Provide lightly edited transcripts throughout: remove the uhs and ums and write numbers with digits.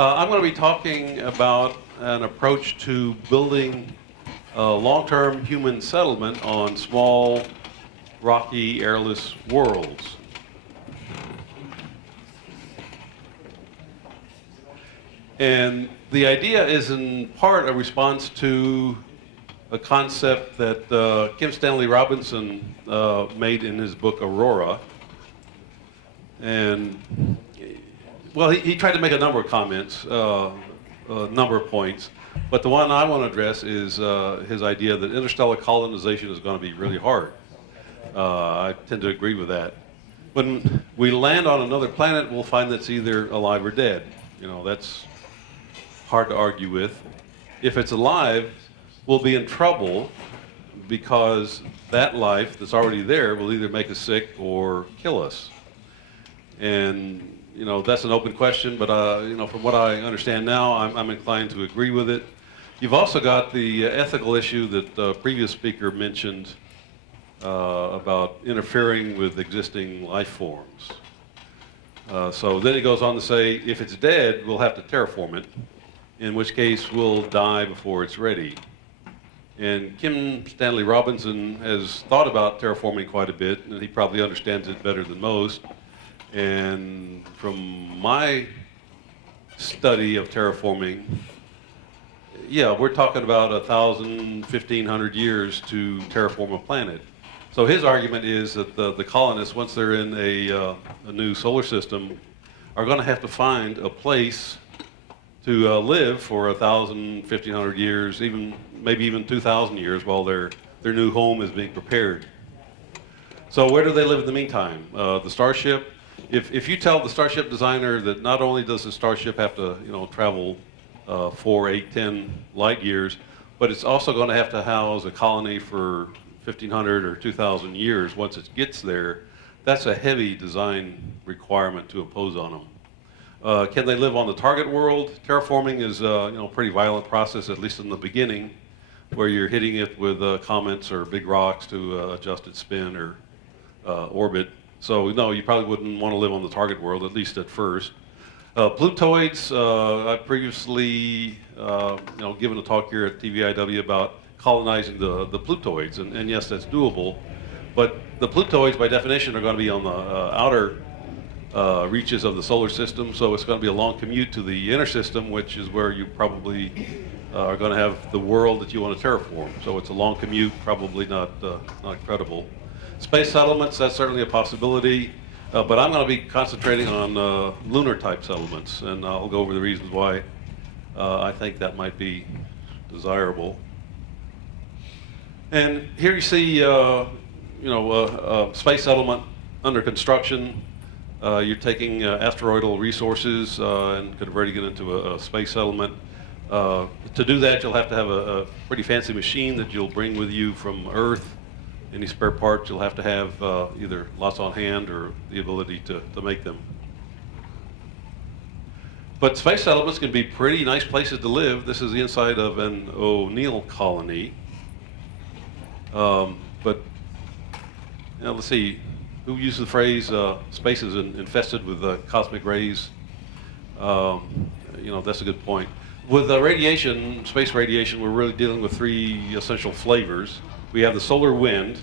I'm going to be talking about an approach to building long-term human settlement on small, rocky, airless worlds. And the idea is in part a response to a concept that Kim Stanley Robinson made in his book Aurora. And, well, he tried to make a number of comments, a number of points. But the one I want to address is his idea that interstellar colonization is going to be really hard. I tend to agree with that. When we land on another planet, we'll find that's either alive or dead. You know, that's hard to argue with. If it's alive, we'll be in trouble because that life that's already there will either make us sick or kill us. And, you know, that's an open question, but, you know, from what I understand now, I'm inclined to agree with it. You've also got the ethical issue that the previous speaker mentioned about interfering with existing life forms. So then he goes on to say, if it's dead, we'll have to terraform it, in which case we'll die before it's ready. And Kim Stanley Robinson has thought about terraforming quite a bit, and he probably understands it better than most. And from my study of terraforming, yeah, we're talking about 1,000, 1,500 years to terraform a planet. So his argument is that the colonists, once they're in a new solar system, are going to have to find a place to live for 1,000, 1,500 years, maybe even 2,000 years while their new home is being prepared. So where do they live in the meantime? The starship. If you tell the starship designer that not only does the starship have to, you know, travel 4, 8, 10 light years, but it's also going to have to house a colony for 1,500 or 2,000 years once it gets there, that's a heavy design requirement to impose on them. Can they live on the target world? Terraforming is a pretty violent process, at least in the beginning, where you're hitting it with comets or big rocks to adjust its spin or orbit. So no, you probably wouldn't want to live on the target world, at least at first. Plutoids, I've previously given a talk here at TVIW about colonizing the Plutoids, and yes, that's doable. But the Plutoids, by definition, are going to be on the outer reaches of the solar system, so it's going to be a long commute to the inner system, which is where you probably are going to have the world that you want to terraform. So it's a long commute, probably not credible. Space settlements, that's certainly a possibility, but I'm going to be concentrating on lunar-type settlements, and I'll go over the reasons why I think that might be desirable. And here you see, space settlement under construction. You're taking asteroidal resources and converting it into a space settlement. To do that, you'll have to have a pretty fancy machine that you'll bring with you from Earth. Any spare parts, you'll have to have either lots on hand or the ability to make them. But space settlements can be pretty nice places to live. This is the inside of an O'Neill colony. But let's see, who used the phrase space is infested with cosmic rays? That's a good point. With radiation, space radiation, we're really dealing with three essential flavors. We have the solar wind,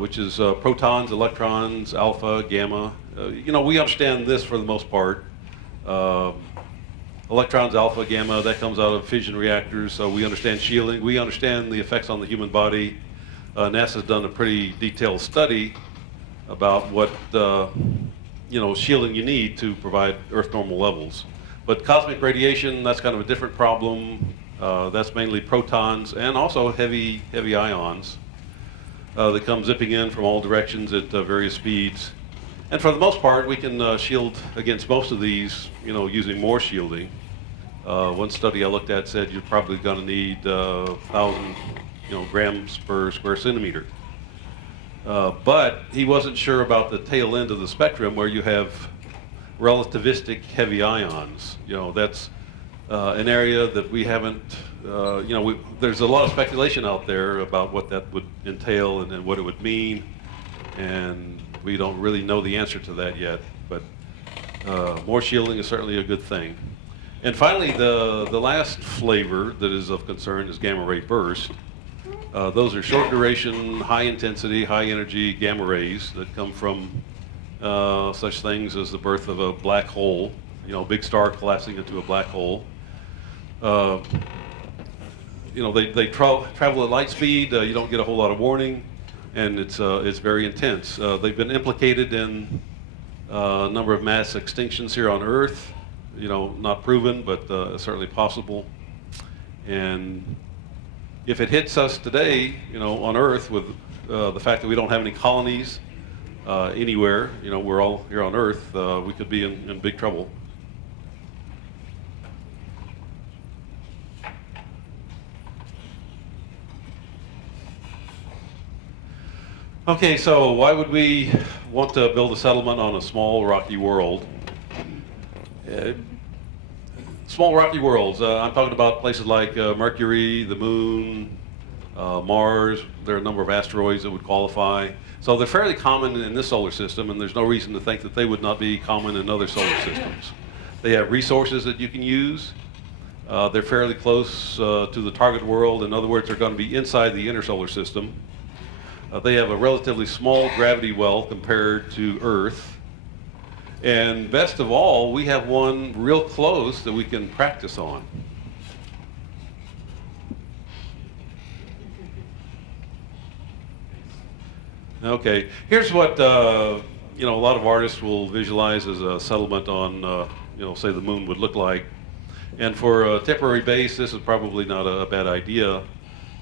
which is protons, electrons, alpha, gamma. We understand this for the most part. Electrons, alpha, gamma, that comes out of fission reactors, so we understand shielding. We understand the effects on the human body. NASA's done a pretty detailed study about what shielding you need to provide Earth normal levels. But cosmic radiation, that's kind of a different problem. That's mainly protons and also heavy ions that come zipping in from all directions at various speeds. And for the most part, we can shield against most of these, using more shielding. One study I looked at said you're probably going to need 1,000, grams per square centimeter. But he wasn't sure about the tail end of the spectrum where you have relativistic heavy ions. That's an area that we haven't, there's a lot of speculation out there about what that would entail and what it would mean, and we don't really know the answer to that yet. But More shielding is certainly a good thing. And finally, the last flavor that is of concern is gamma ray burst. Those are short duration, high intensity, high energy gamma rays that come from such things as the birth of a black hole, big star collapsing into a black hole. They travel at light speed. You don't get a whole lot of warning, and it's very intense. They've been implicated in a number of mass extinctions here on Earth. Not proven, but certainly possible. And if it hits us today, on Earth with the fact that we don't have any colonies anywhere, we're all here on Earth, we could be in big trouble. Okay, so why would we want to build a settlement on a small rocky world? Small rocky worlds, I'm talking about places like Mercury, the Moon, Mars. There are a number of asteroids that would qualify. So they're fairly common in this solar system, and there's no reason to think that they would not be common in other solar systems. They have resources that you can use. They're fairly close to the target world. In other words, they're going to be inside the inner solar system. They have a relatively small gravity well compared to Earth. And best of all, we have one real close that we can practice on. Okay, here's what a lot of artists will visualize as a settlement on, say the Moon would look like. And for a temporary base, this is probably not a bad idea,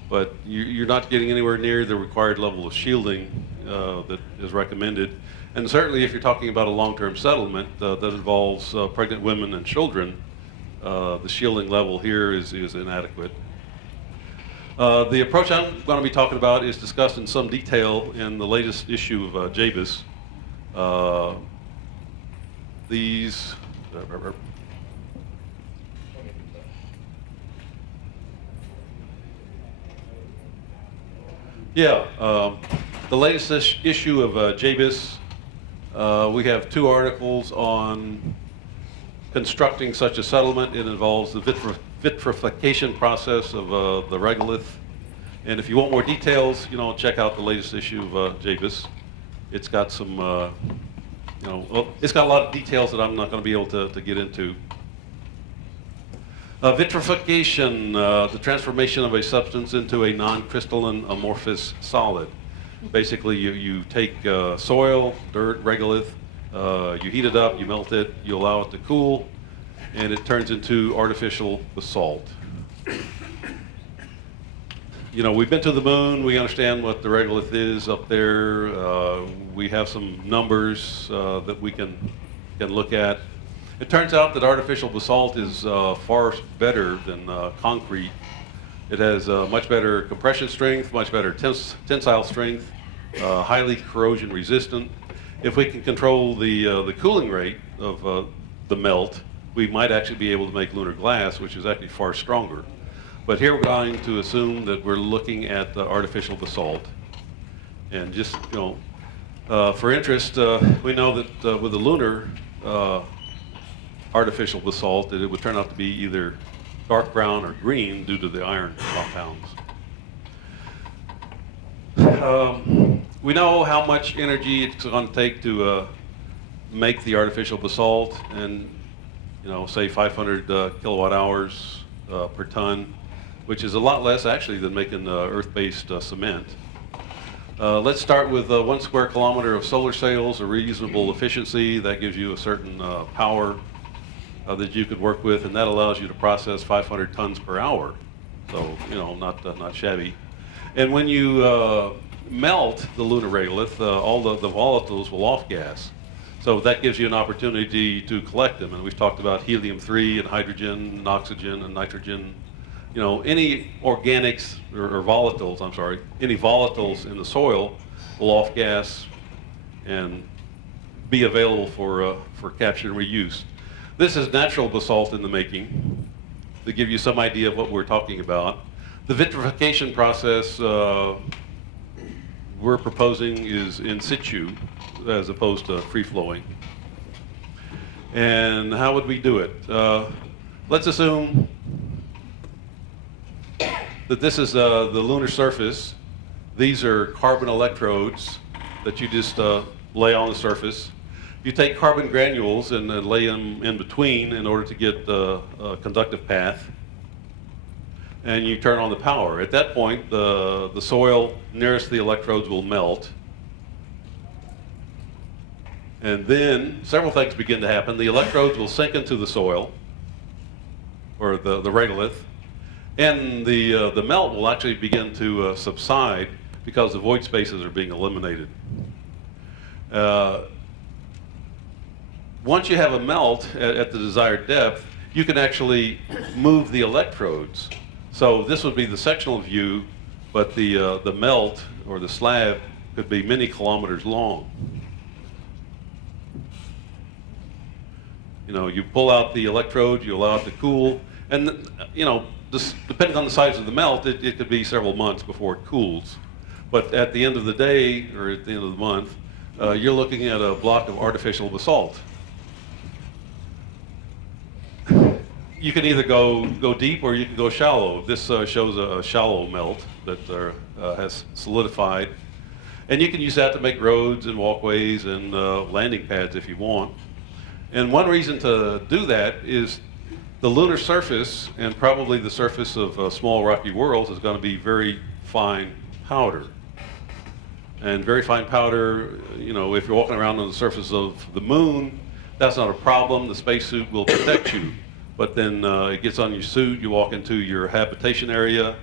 but you're not getting anywhere near the required level of shielding that is recommended. And certainly if you're talking about a long-term settlement that involves pregnant women and children, the shielding level here is inadequate. The approach I'm going to be talking about is discussed in some detail in the latest issue of JBIS. The latest issue of JBIS, we have 2 articles on constructing such a settlement. It involves the vitrification process of the regolith. And if you want more details, check out the latest issue of JBIS. It's got some, it's got a lot of details that I'm not going to be able to get into. Vitrification, the transformation of a substance into a non-crystalline amorphous solid. Basically, you take soil, dirt, regolith, you heat it up, you melt it, you allow it to cool, and it turns into artificial basalt. We've been to the Moon, we understand what the regolith is up there, we have some numbers that we can look at. It turns out that artificial basalt is far better than concrete. It has much better compression strength, much better tensile strength, highly corrosion resistant. If we can control the cooling rate of the melt, we might actually be able to make lunar glass, which is actually far stronger. But here we're going to assume that we're looking at the artificial basalt. And just, for interest, we know that with the lunar artificial basalt, that it would turn out to be either dark brown or green due to the iron compounds. We know how much energy it's going to take to make the artificial basalt, and say 500 kilowatt hours per ton, which is a lot less actually than making earth-based cement. Let's start with 1 square kilometer of solar sails, a reasonable efficiency. That gives you a certain power that you could work with, and that allows you to process 500 tons per hour. So, not shabby. And when you melt the lunar regolith, all the volatiles will off-gas. So that gives you an opportunity to collect them. And we've talked about helium-3 and hydrogen and oxygen and nitrogen. Any organics or volatiles, any volatiles in the soil will off-gas and be available for capture and reuse. This is natural basalt in the making, to give you some idea of what we're talking about. The vitrification process we're proposing is in situ, as opposed to free-flowing. And how would we do it? Let's assume that this is the lunar surface. These are carbon electrodes that you just lay on the surface. You take carbon granules and lay them in between in order to get a conductive path. And you turn on the power. At that point, the soil nearest the electrodes will melt. And then several things begin to happen. The electrodes will sink into the soil, or the regolith, and the melt will actually begin to subside because the void spaces are being eliminated. Once you have a melt at the desired depth, you can actually move the electrodes. So this would be the sectional view, but the melt or the slab could be many kilometers long. You know, you pull out the electrode, you allow it to cool, and you know, depending on the size of the melt, it could be several months before it cools. But at the end of the day, or at the end of the month, you're looking at a block of artificial basalt. You can either go deep or you can go shallow. This shows a shallow melt that has solidified. And you can use that to make roads and walkways and landing pads if you want. And one reason to do that is the lunar surface, and probably the surface of small rocky worlds, is going to be very fine powder. And very fine powder, you know, if you're walking around on the surface of the moon, that's not a problem. The spacesuit will protect you. But then it gets on your suit, you walk into your habitation area,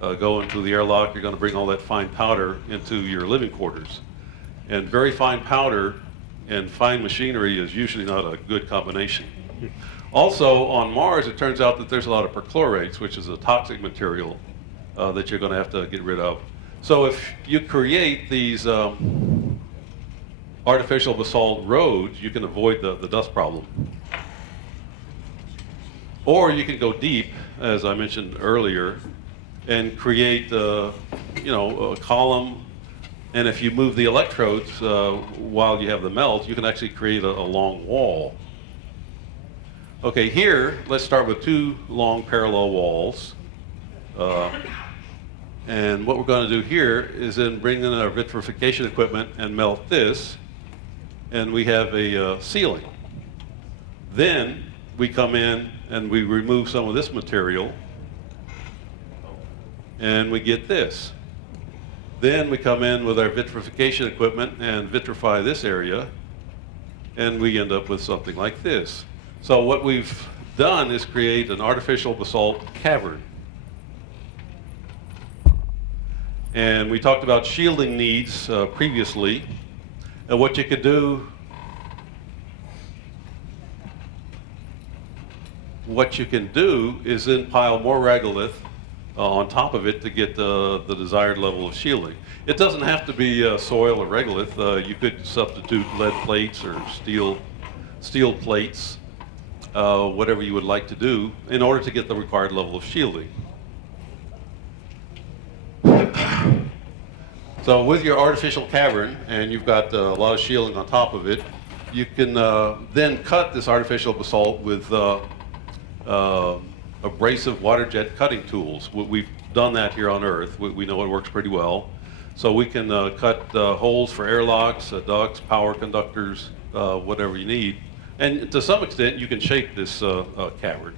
go into the airlock, you're going to bring all that fine powder into your living quarters. And very fine powder and fine machinery is usually not a good combination. Also, on Mars, it turns out that there's a lot of perchlorates, which is a toxic material that you're going to have to get rid of. So if you create these artificial basalt roads, you can avoid the dust problem. Or you can go deep, as I mentioned earlier, and create you know, a column. And if you move the electrodes while you have the melt, you can actually create a long wall. Okay, here, let's start with two long parallel walls. And what we're going to do here is then bring in our vitrification equipment and melt this, and we have a ceiling. Then we come in and we remove some of this material, and we get this. Then we come in with our vitrification equipment and vitrify this area, and we end up with something like this. So what we've done is create an artificial basalt cavern. And we talked about shielding needs previously, and what you could do is then pile more regolith on top of it to get the desired level of shielding. It doesn't have to be soil or regolith. You could substitute lead plates or steel plates, whatever you would like to do, in order to get the required level of shielding. So with your artificial cavern, and you've got a lot of shielding on top of it, you can then cut this artificial basalt with abrasive water jet cutting tools. We've done that here on Earth. We know it works pretty well. So we can cut holes for airlocks, ducts, power conductors, whatever you need. And to some extent, you can shape this cavern.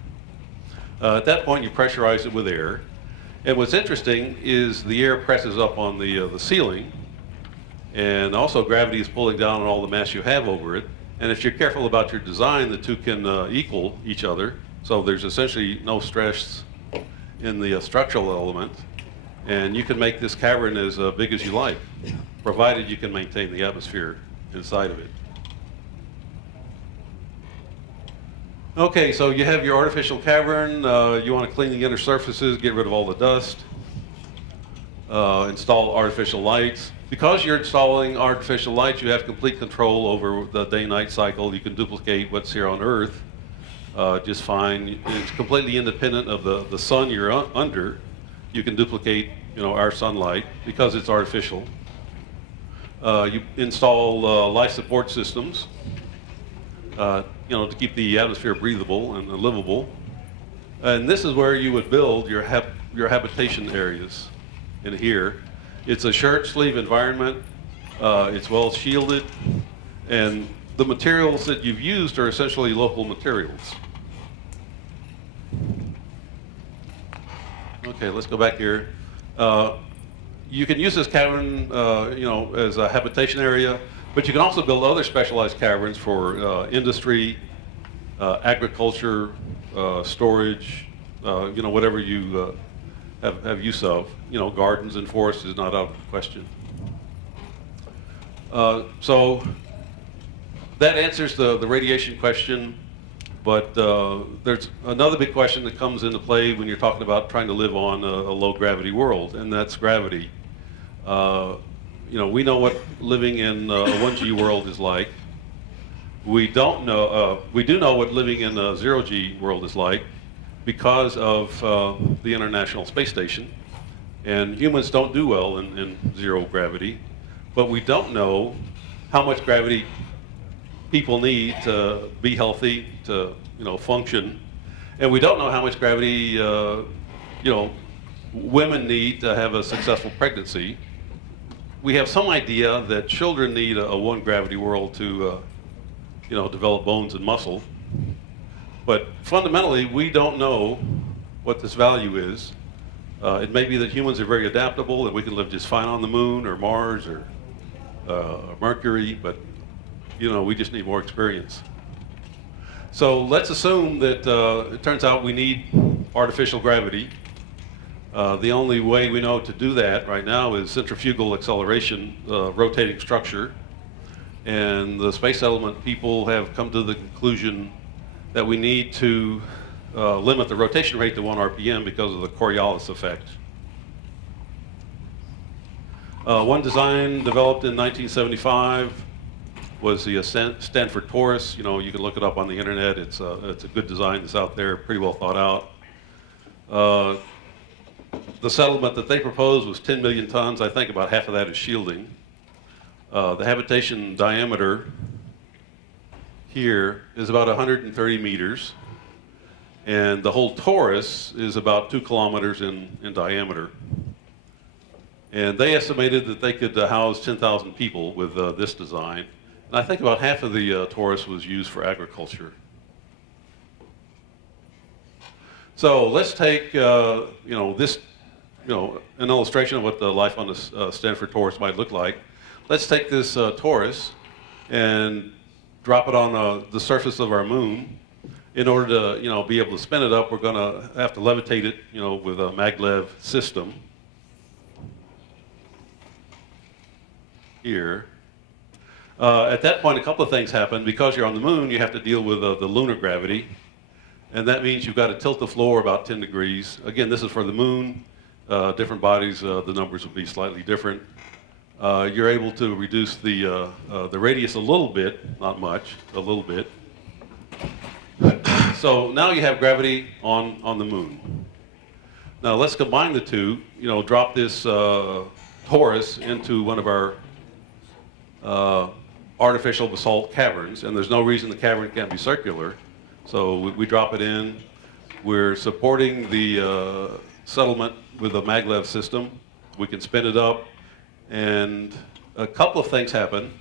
At that point, you pressurize it with air. And what's interesting is the air presses up on the ceiling, and also gravity is pulling down on all the mass you have over it. And if you're careful about your design, the two can equal each other. So there's essentially no stress in the structural element. And you can make this cavern as big as you like, provided you can maintain the atmosphere inside of it. Okay, so you have your artificial cavern. You want to clean the inner surfaces, get rid of all the dust, install artificial lights. Because you're installing artificial lights, you have complete control over the day-night cycle. You can duplicate what's here on Earth just fine. It's completely independent of the sun you're under. You can duplicate, our sunlight because it's artificial. You install life support systems. to keep the atmosphere breathable and livable. And this is where you would build your habitation areas in here. It's a shirt sleeve environment. It's well shielded, and the materials that you've used are essentially local materials. Okay, let's go back here. You can use this cavern, as a habitation area, but you can also build other specialized caverns for industry, agriculture, storage, whatever you have use of. Gardens and forests is not out of the question. So that answers the radiation question, but there's another big question that comes into play when you're talking about trying to live on a low gravity world, and that's gravity. We know what living in a 1G world is like. We do know what living in a 0G world is like because of the International Space Station, and humans don't do well in zero gravity. But we don't know how much gravity people need to be healthy, to function, and we don't know how much gravity women need to have a successful pregnancy. We have some idea that children need a 1 gravity world to develop bones and muscle, but fundamentally we don't know what this value is. It may be that humans are very adaptable and we can live just fine on the moon or Mars or Mercury, but we just need more experience. So let's assume that it turns out we need artificial gravity. The only way we know to do that right now is centrifugal acceleration, rotating structure. And the space settlement people have come to the conclusion that we need to limit the rotation rate to 1 RPM because of the Coriolis effect. One design developed in 1975 was the Stanford Torus. You can look it up on the internet. It's a good design that's out there, pretty well thought out. The settlement that they proposed was 10 million tons. I think about half of that is shielding. The habitation diameter here is about 130 meters, and the whole torus is about 2 kilometers in diameter. And they estimated that they could house 10,000 people with this design. And I think about half of the torus was used for agriculture. So let's take, this, an illustration of what the life on the Stanford torus might look like. Let's take this torus and drop it on the surface of our moon. In order to, be able to spin it up, we're going to have to levitate it, with a maglev system. Here. At that point, a couple of things happen. Because you're on the moon, you have to deal with the lunar gravity. And that means you've got to tilt the floor about 10 degrees. Again, this is for the moon. Different bodies, the numbers will be slightly different. You're able to reduce the radius a little bit, not much, a little bit. So now you have gravity on the moon. Now let's combine the two. Drop this torus into one of our artificial basalt caverns, and there's no reason the cavern can't be circular. So we drop it in. We're supporting the settlement with a maglev system. We can spin it up, and a couple of things happen.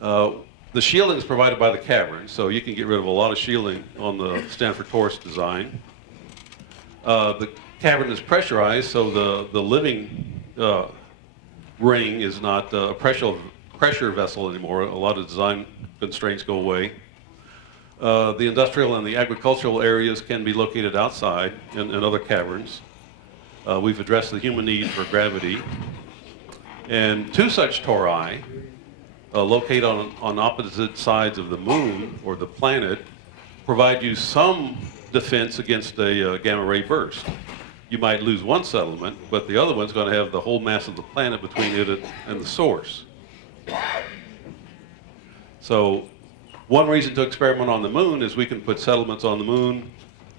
The shielding is provided by the cavern, so you can get rid of a lot of shielding on the Stanford Torus design. The cavern is pressurized, so the living ring is not a pressure vessel anymore. A lot of design constraints go away. The industrial and the agricultural areas can be located outside in other caverns. We've addressed the human need for gravity. And 2 such tori located on opposite sides of the moon or the planet provide you some defense against a gamma ray burst. You might lose one settlement, but the other one's going to have the whole mass of the planet between it and the source. So one reason to experiment on the moon is we can put settlements on the moon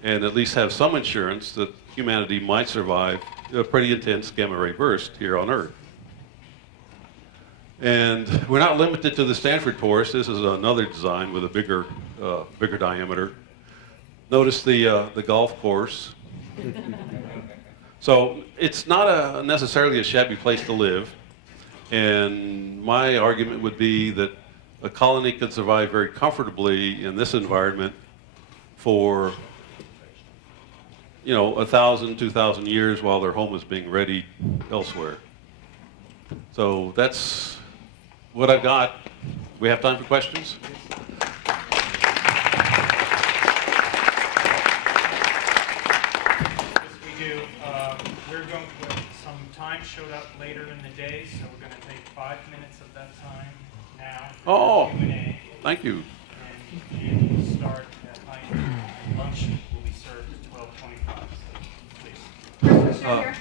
and at least have some assurance that humanity might survive a pretty intense gamma ray burst here on Earth. And we're not limited to the Stanford torus. This is another design with a bigger diameter. Notice the golf course. So it's not necessarily a shabby place to live. And my argument would be that a colony could survive very comfortably in this environment for 1,000, 2,000 years while their home is being readied elsewhere. So that's what I've got. We have time for questions? We're going to, some time showed up later in the day, so we're going to take 5 minutes of that time now for Q&A. Thank you. And we'll start at 9. Lunch will be served at 12:25. So please.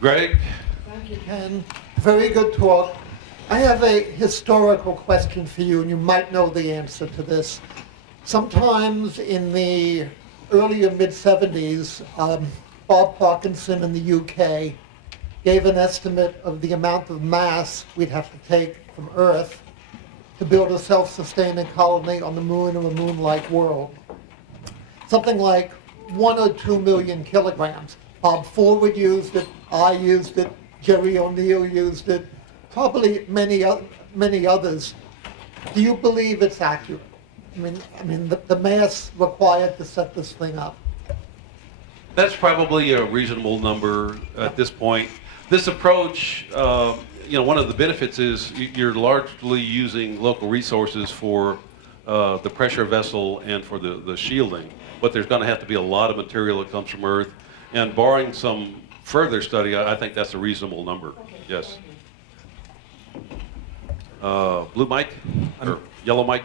Greg? Thank you, Ken. Very good talk. I have a historical question for you, and you might know the answer to this. Sometimes in the earlier mid-70s, Bob Parkinson in the UK gave an estimate of the amount of mass we'd have to take from Earth to build a self-sustaining colony on the moon or a moon-like world. Something like 1 or 2 million kilograms. Bob Forward used it, I used it, Jerry O'Neill used it, probably many others. Do you believe it's accurate? I mean, the mass required to set this thing up. That's probably a reasonable number at this point. This approach, one of the benefits is you're largely using local resources for the pressure vessel and for the shielding, but there's going to have to be a lot of material that comes from Earth. And barring some further study, I think that's a reasonable number. Okay. Yes. Blue mic or yellow mic?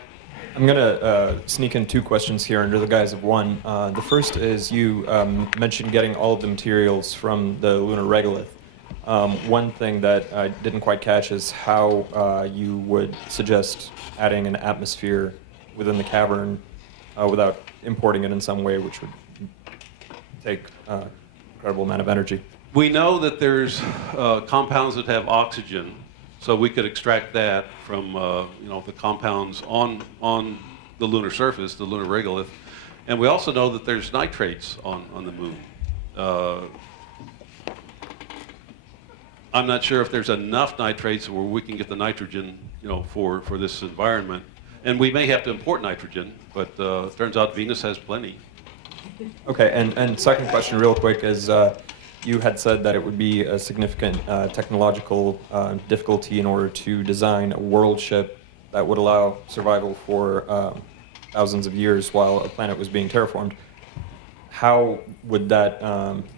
I'm going to sneak in 2 questions here under the guise of one. The first is you mentioned getting all of the materials from the lunar regolith. One thing that I didn't quite catch is how you would suggest adding an atmosphere within the cavern without importing it in some way, which would take an incredible amount of energy. We know that there's compounds that have oxygen, so we could extract that from the compounds on the lunar surface, the lunar regolith, and we also know that there's nitrates on the moon. I'm not sure if there's enough nitrates where we can get the nitrogen, for this environment, and we may have to import nitrogen, but it turns out Venus has plenty. Okay, and second question real quick is you had said that it would be a significant technological difficulty in order to design a world ship that would allow survival for thousands of years while a planet was being terraformed. How would that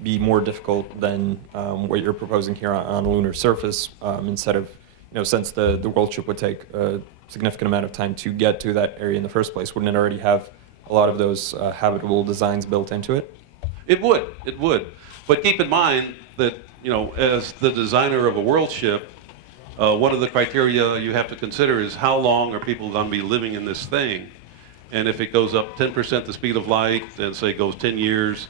be more difficult than what you're proposing here on a lunar surface instead of, since the world ship would take a significant amount of time to get to that area in the first place, wouldn't it already have a lot of those habitable designs built into it? It would. But keep in mind that, as the designer of a world ship, one of the criteria you have to consider is how long are people going to be living in this thing? And if it goes up 10% the speed of light, and say goes 10 years,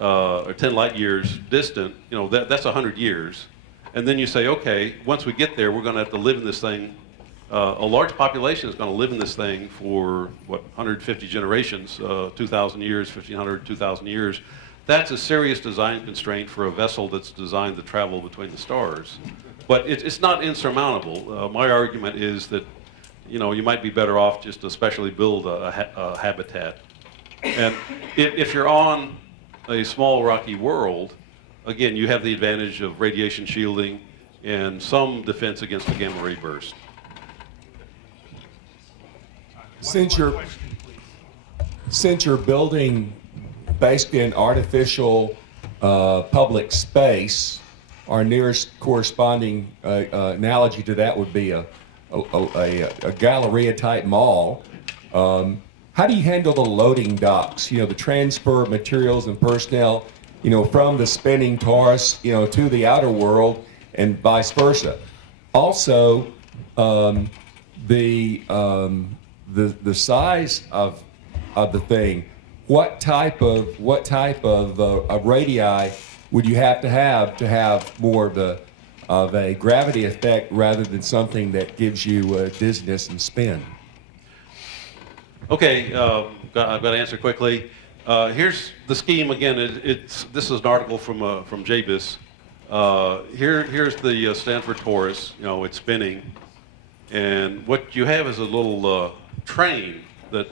or 10 light years distant, that's 100 years. And then you say, okay, once we get there, we're going to have to live in this thing. A large population is going to live in this thing for, 150 generations, 2,000 years, 1,500, 2,000 years. That's a serious design constraint for a vessel that's designed to travel between the stars. But it's not insurmountable. My argument is that, you might be better off just to specially build a habitat. And if you're on a small rocky world, again, you have the advantage of radiation shielding and some defense against the gamma ray burst. Since you're building basically an artificial public space, our nearest corresponding analogy to that would be a Galleria type mall. How do you handle the loading docks? The transfer of materials and personnel, from the spinning torus, to the outer world, and vice versa. Also, the size of the thing. What type of radii would you have to have more of the of a gravity effect rather than something that gives you dizziness and spin? Okay, I've got to answer quickly. Here's the scheme again. This is an article from JBIS. Here's the Stanford torus. You know, it's spinning, and what you have is a little train that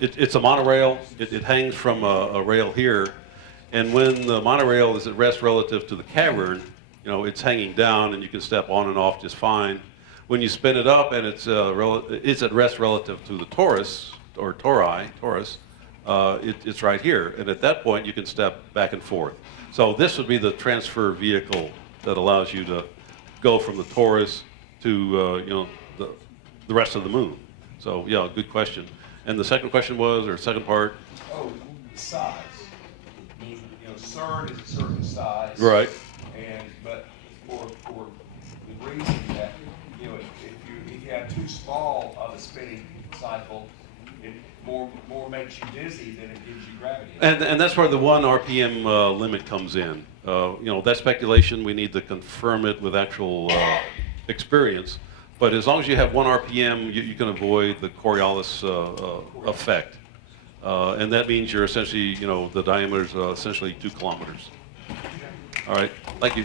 it's a monorail. It hangs from a rail here, and when the monorail is at rest relative to the cavern, you know, it's hanging down, and you can step on and off just fine. When you spin it up and it's at rest relative to the torus or torus, it's right here, and at that point you can step back and forth. So this would be the transfer vehicle that allows you to go from the torus to you know, the rest of the moon. So yeah, good question. And the second question was, or second part? Oh, the size. You know, CERN is a certain size. Right. But for the reason that, you know, if you have too small of a spinning cycle, it more makes you dizzy than it gives you gravity. And that's where the 1 RPM limit comes in. You know, that's speculation. We need to confirm it with actual experience. But as long as you have 1 RPM, you can avoid the Coriolis effect. And that means you're essentially, you know, the diameter is essentially 2 kilometers. All right, thank you.